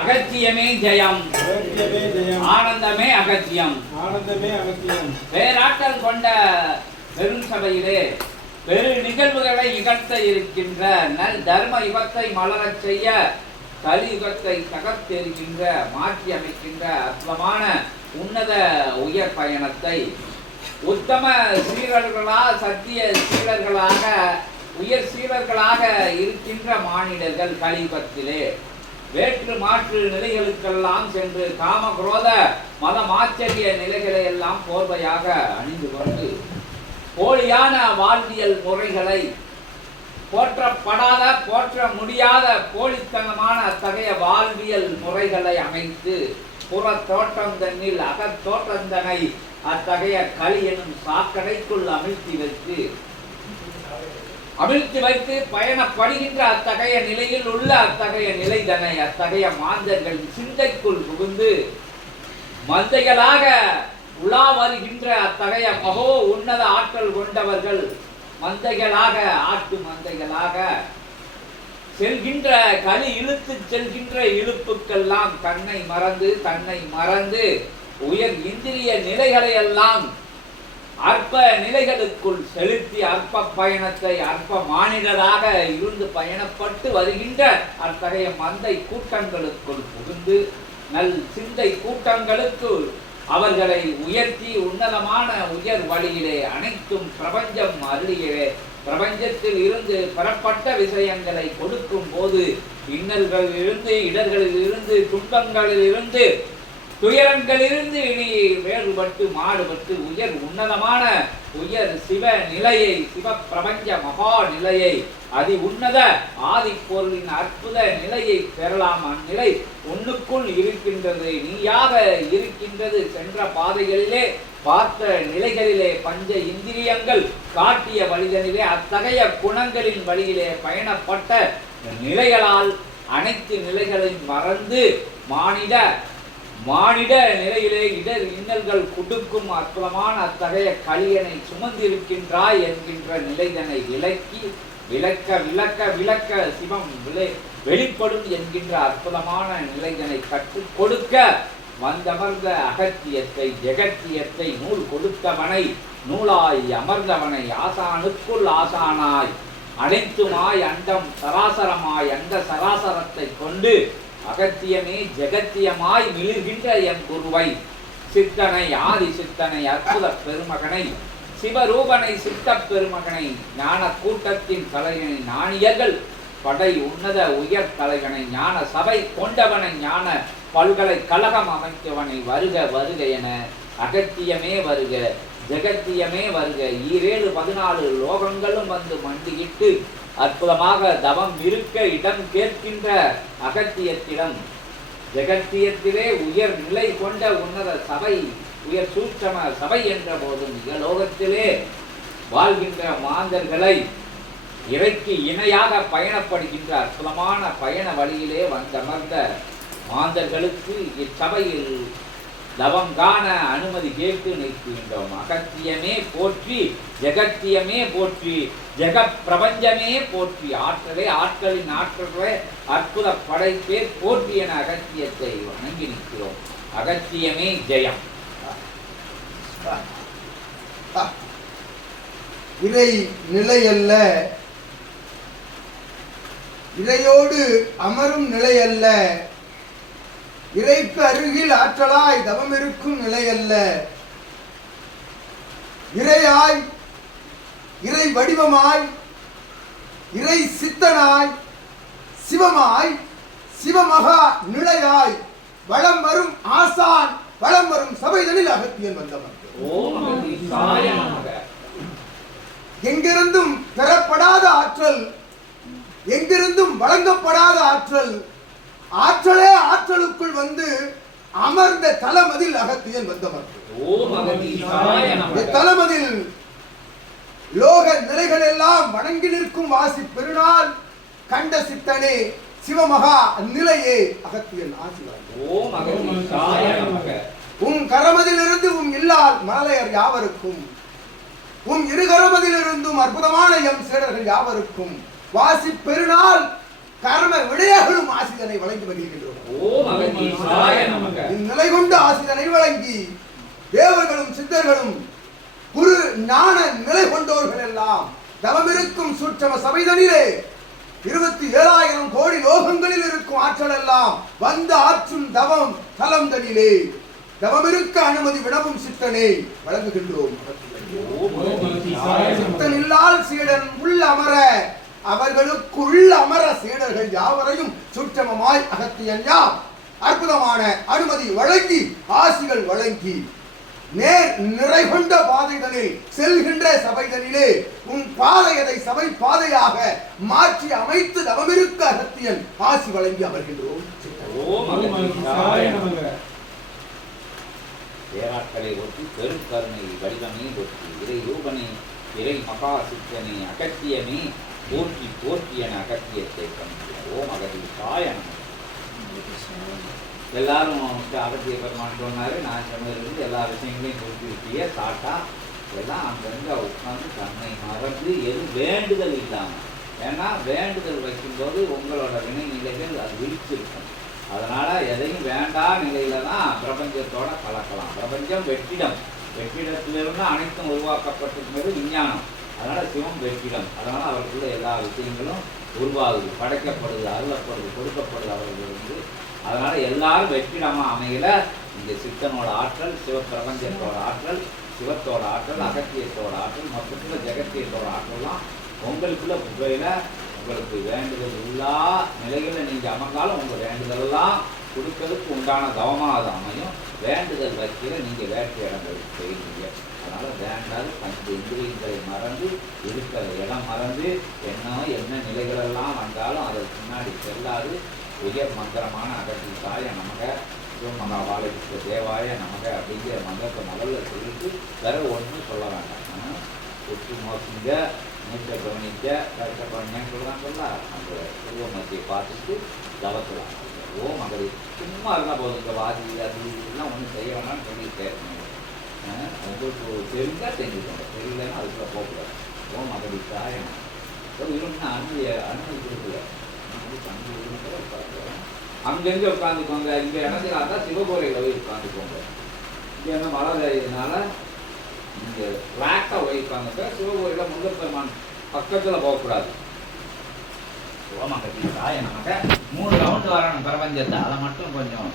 அகத்தியமே ஜெயம். ஆனந்தமே அகத்தியம். ஆனந்தமே அகத்தியம். பேராற்றல் கொண்ட பெருஞ்சபையிலே பெரு நிகழ்வுகளை நிகழ்த்த இருக்கின்ற நல் தர்ம யுகத்தை மலரச் செய்ய கலியுகத்தை தகர்த்தெறிகின்ற மாற்றி அமைக்கின்ற அற்புதமான உன்னத உயர் பயணத்தை உத்தம சீரர்களா சத்திய சீரர்களாக உயர் சீரர்களாக இருக்கின்ற மானிடர்கள் கலியுகத்திலே வேற்று மாற்று நிலைகளுக்கெல்லாம் சென்று காம குரோத மத மாச்சரிய நிலைகளை எல்லாம் போர்வையாக அணிந்து கொண்டு போலியான வாழ்வியல் முறைகளை போற்றப்படாத போற்ற முடியாத போலித்தனமான அத்தகைய வாழ்வியல் முறைகளை அமைத்து புற தோற்றம் தன்னில் அகத்தோற்றந்தனை அத்தகைய களி எனும் சாக்கடைக்குள் அமைத்து வைத்து அமிழ்த்தி வைத்து பயணப்படுகின்ற அத்தகைய நிலையில் உள்ள அத்தகைய நிலைதனை அத்தகைய மாந்தர்கள் சிந்தைக்குள் புகுந்து மந்தைகளாக உலா வருகின்ற அத்தகைய மகோ உன்னத ஆற்றல் கொண்டவர்கள் மந்தைகளாக ஆட்டு மந்தைகளாக செல்கின்ற களி இழுத்து செல்கின்ற இழுப்புக்கெல்லாம் தன்னை மறந்து தன்னை மறந்து உயர் இந்திரிய நிலைகளை எல்லாம் அற்ப நிலைகளுக்குள் செலுத்தி அற்ப பயணத்தை அற்ப மாநிலராக இருந்து பயணப்பட்டு வருகின்ற அத்தகைய மந்தை கூட்டங்களுக்குள் புகுந்து நல் சிந்தை கூட்டங்களுக்கு அவர்களை உயர்த்தி உன்னதமான உயர் வழியிலே அனைத்தும் பிரபஞ்சம் அருளியவே பிரபஞ்சத்தில் இருந்து பெறப்பட்ட விஷயங்களை கொடுக்கும் போது இன்னல்களில் இருந்து இடர்களில் இருந்து துன்பங்களில் இருந்து துயரங்களிலிருந்து இனி வேறுபட்டு மாறுபட்டு உயர் உன்னதமான உயர் சிவ நிலையை சிவ பிரபஞ்ச மகா நிலையை அதி உன்னத ஆதி பொருளின் அற்புத நிலையை பெறலாம். அந்நிலை உன்னுக்குள் இருக்கின்றது. நீயாக இருக்கின்றது. சென்ற பாதைகளிலே பார்த்த நிலைகளிலே பஞ்ச இந்திரியங்கள் காட்டிய வழிதனிலே அத்தகைய குணங்களின் வழியிலே பயணப்பட்ட நிலைகளால் அனைத்து நிலைகளையும் மறந்து மானிட மானிட நிலையிலே இடர் இன்னல்கள் குடுக்கும் அற்புதமான அத்தகைய களியனை சுமந்திருக்கின்றாய் என்கின்ற நிலைதனை விளக்கி விளக்க விளக்க விளக்க சிவம் விளை வெளிப்படும் என்கின்ற அற்புதமான நிலைதனை கற்றுக் கொடுக்க வந்தமர்ந்த அகத்தியத்தை ஜெகத்தியத்தை நூல் கொடுத்தவனை நூலாய் அமர்ந்தவனை ஆசானுக்குள் ஆசானாய். அனைத்துமாய் அண்டம் சராசரமாய் அந்த சராசரத்தை கொண்டு அகத்தியமே ஜெகத்தியமாய் மிளிர்கின்ற என் குருவை. சித்தனை ஆதி சித்தனை அற்புத பெருமகனை சிவரூபனை சித்த பெருமகனை ஞான கூட்டத்தின் தலைவனை நாணியர்கள் படை உன்னத உயர் தலைவனை ஞான சபை கொண்டவனை ஞான பல்கலைக்கழகம் அமைத்தவனை வருக வருக என அகத்தியமே வருக ஜெகத்தியமே வருக. ஈரேழு பதினாலு லோகங்களும் வந்து மண்டியிட்டு அற்புதமாக தவம் இருக்க இடம் கேட்கின்ற அகத்தியத்திடம். ஜெகத்தியத்திலே உயர் நிலை கொண்ட உன்னத சபை உயர் சூட்சம சபை என்ற போதும் இகலோகத்திலே வாழ்கின்ற மாந்தர்களை இறைக்கு இணையாக பயணப்படுகின்ற அற்புதமான பயண வழியிலே வந்தமர்ந்த மாந்தர்களுக்கு இச்சபையில் தவம் காண அனுமதி கேட்டு நிற்கின்றோம். அகத்தியமே போற்றி ஜெகத்தியமே போற்றி ஜெக பிரபஞ்சமே போற்றி. ஆற்றலே ஆற்றலின் ஆற்றலே அற்புத படைப்பே போற்றி என அகத்தியத்தை வணங்கி நிற்கிறோம். அகத்தியமே ஜெயம். இறை நிலை அல்ல இறையோடு அமரும் நிலை அல்ல இறைக்கு அருகில் ஆற்றலாய் தவம் இருக்கும் நிலை அல்ல இறையாய் இறை வடிவமாய் இறை சித்தனாய் சிவமாய் சிவமகா நிலையாய் வளம் வரும் ஆசான் வளம் வரும் சபைதனில் அகத்தியன் வந்தவன். எங்கிருந்தும் பெறப்படாத ஆற்றல் எங்கிருந்தும் வழங்கப்படாத ஆற்றல் ஆற்றலே ஆற்றலுக்குள் வந்து அமர்ந்த தலமதில் அகத்தியன் வந்தவர் தலமதில் லோக நிலைகள் எல்லாம் வணங்கி நிற்கும் வாசி பெருநாள் கண்ட சித்தனே சிவமகா நிலையே அகத்தியன் நமக. உன் கரமதிலிருந்து உன் இல்லால் மலையர் யாவருக்கும்? உன் இருகரமதிலிருந்தும் அற்புதமான எம் சேடர்கள் யாவருக்கும்? வாசி பெருநாள் கர்ம விடயங்களும் ஆசிதனை வழங்கி வருகின்றோம். இந்நிலை கொண்டு ஆசிதனை வழங்கி தேவர்களும் சித்தர்களும் குரு ஞான நிலை கொண்டோர்கள் எல்லாம் தவமிருக்கும் சுற்றம சபைதனிலே இருபத்தி ஏழாயிரம் கோடி லோகங்களில் இருக்கும் ஆற்றல் எல்லாம் வந்து ஆற்றும் தவம் தலம் தனிலே தவமிருக்க அனுமதி வினவும் சித்தனே வழங்குகின்றோம். ஓம் மகதீஷாய நமக. சித்தன் இல்லால் சீடன் உள்ள அமர அவர்களுக்குள் அமர சீடர்கள் யாவரையும் சுற்றமமாய் அகத்தியன் யாம் அற்புதமான அனுமதி வழங்கி ஆசிகள் வழங்கி. நேர் நிறை கொண்ட பாதைகளில் செல்கின்ற சபைகளிலே உன் பாதையதை சபை பாதையாக மாற்றி அமைத்து தவமிருக்க அகத்தியன் ஆசி வழங்கி அமர்கின்றோம் பேராட்களை ஒட்டி பெருங்கருணை வடிவமே ஒட்டி இறை ரூபனை இறை மகா சித்தனை அகத்தியனே போற்றி போற்றி என அகத்தியத்தை கணிக்கிறோம் அகதி அகதீஷாய எல்லாரும் அகத்திய பெருமான் சொன்னாரு நான் சொன்னதுலேருந்து எல்லா விஷயங்களையும் குறித்து விட்டிய சாட்டா எல்லாம் அங்கங்கே உட்காந்து தன்னை மறந்து எது வேண்டுதல் இல்லாமல் ஏன்னா வேண்டுதல் வைக்கும்போது உங்களோட வினை நிலைகள் அது விழிச்சிருக்கும் அதனால் எதையும் வேண்டா நிலையில தான் பிரபஞ்சத்தோட கலக்கலாம். பிரபஞ்சம் வெற்றிடம். வெற்றிடத்திலிருந்து அனைத்தும் உருவாக்கப்பட்டிருக்கிறது விஞ்ஞானம். அதனால் சிவம் வெற்றிடம். அதனால் அவருக்குள்ள எல்லா விஷயங்களும் உருவாகுது. படைக்கப்படுது அருளப்படுது கொடுக்கப்படுது இருந்து அதனால் எல்லாரும் வெற்றிடமாக அமையல. இந்த சித்தனோட ஆற்றல் சிவப்பிரபஞ்சத்தோட ஆற்றல் சிவத்தோட ஆற்றல் அகத்தியத்தோட ஆற்றல் மொத்தத்தில் ஜெகத்தியத்தோட ஆற்றல்லாம் உங்களுக்குள்ள புகையில் உங்களுக்கு வேண்டுதல் எல்லா நிலைகளில் நீங்கள் அமர்ந்தாலும் உங்கள் வேண்டுதலெல்லாம் கொடுக்கறதுக்கு உண்டான தவமா அது அமையும் வேண்டுதல் வைக்கிற நீங்கள் வேற்று இடங்கள் செய்வீங்க அதனால் வேண்டாது பஞ்ச இந்திரியங்களை மறந்து இருக்கிற இடம் மறந்து என்ன என்ன நிலைகளெல்லாம் வந்தாலும் அதற்கு பின்னாடி செல்லாது. உயர் மந்திரமான அகத்தி தாய நமக சிவமகா வாழைக்கு தேவாய நமக அப்படிங்கிற மந்திரத்தை முதல்ல சொல்லிட்டு வேற ஒன்றும் சொல்ல வேண்டாம். உற்று மோசிங்க மூச்சை கவனிக்க கரெக்டாக பண்ணேன்னு சொல்கிறாங்கல்ல அந்த பூர்வ மத்தியை பார்த்துட்டு தவக்கலாம் ஓ மகளி சும்மா இருந்தால் போதும். இந்த வாதி அது இதெல்லாம் ஒன்றும் செய்ய வேணாம்னு சொல்லி அஹ் உங்களுக்கு தெரிஞ்சால் தெரிஞ்சுக்கோங்க தெரியலன்னா அதுக்குள்ள போகக்கூடாது. ஓ மகளி தாயம் இவங்க அனுமதி அனுமதி கொடுக்கல. அனுமதி கொடுக்கல உட்காந்துக்கோங்க. இங்கே இணைஞ்சா தான் சிவகோரையில் போய் உட்காந்துக்கோங்க. இங்கே என்ன மழை பெய்யுறதுனால இங்கே ஃபிளாட்டா போய் உட்காந்துக்க சிவகோரையில முருகப்பெருமான் பக்கத்தில் போகக்கூடாது. ஓமகத்தி சாய நமக்கு மூணு ரவுண்டு வரணும் பிரபஞ்சத்தை. அதை மட்டும் கொஞ்சம்